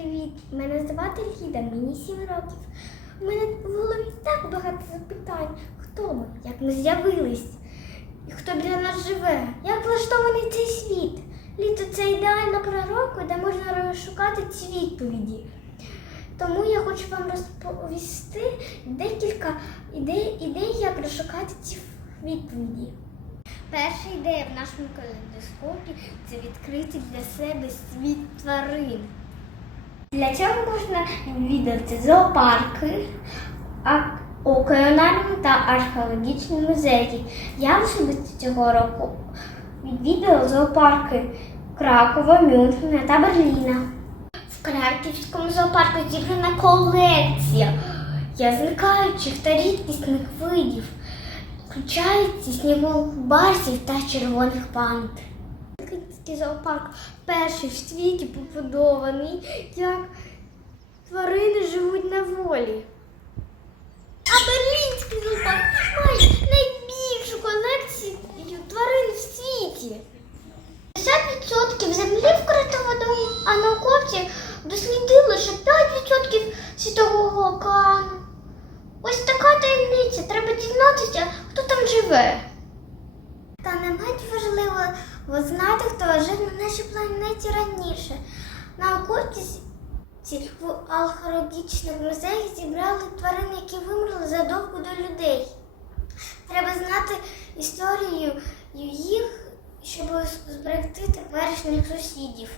Привіт! Мене звати Ліда, мені 7 років. У мене в голові так багато запитань. Хто ми? Як ми з'явились? І хто біля нас живе? Як влаштований цей світ? Літо це ідеальна пора року, де можна розшукати ці відповіді. Тому я хочу вам розповісти декілька ідей, ідей як розшукати ці відповіді. Перша ідея в нашому калейдоскопі це відкрити для себе світ тварин. Для цього можна відвідати зоопарки, океанаріум та археологічні музеї. Я особисто цього року відвідала зоопарки Кракова, Мюнхена та Берліна. В Краківському зоопарку зібрана колекція язикаючих та рідкісних видів, включаючи снігобарсів та червоних панд. Український зоопарк перший в світі побудований, як тварини живуть на волі. А Берлінський зоопарк має найбільшу колекцію тварин в світі. 50% землі вкрито а науковці дослідили, що 5% світового океану. Ось така таємниця. Треба дізнатися, хто там живе. Важливо знати, хто жив на нашій планеті раніше. Науковці ці в археологічних музеях зібрали тварин, які вимерли задовго до людей. Треба знати історію їх, щоб зберегти теперішніх сусідів.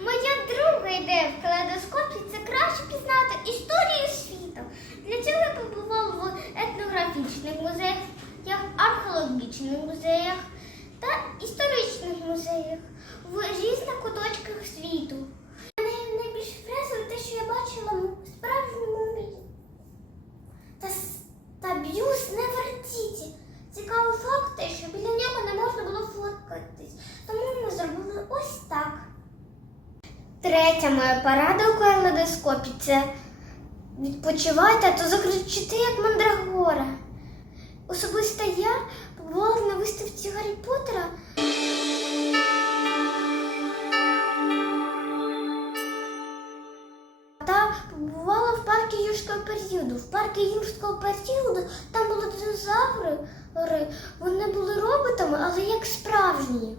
Моя друга ідея в калейдоскопі це краще пізнати історію світу. Для цього я побувала в етнографічних музеях, археологічних музеях музеях в різних куточках світу. Мене найбільше вразило те, що я бачила справжню мумію. Та, та б'юз не вертіті. Цікавий факт те, що біля нього не можна було фоткатись. Тому ми зробили ось так. Третя моя порада у калейдоскопі це відпочивайте, а то закричите, як мандрагора. Особисто я побувала на виставці Гаррі Поттера. Та побувала в парку юрського періоду. В парку юрського періоду там були динозаври. Вони були роботами, але як справжні.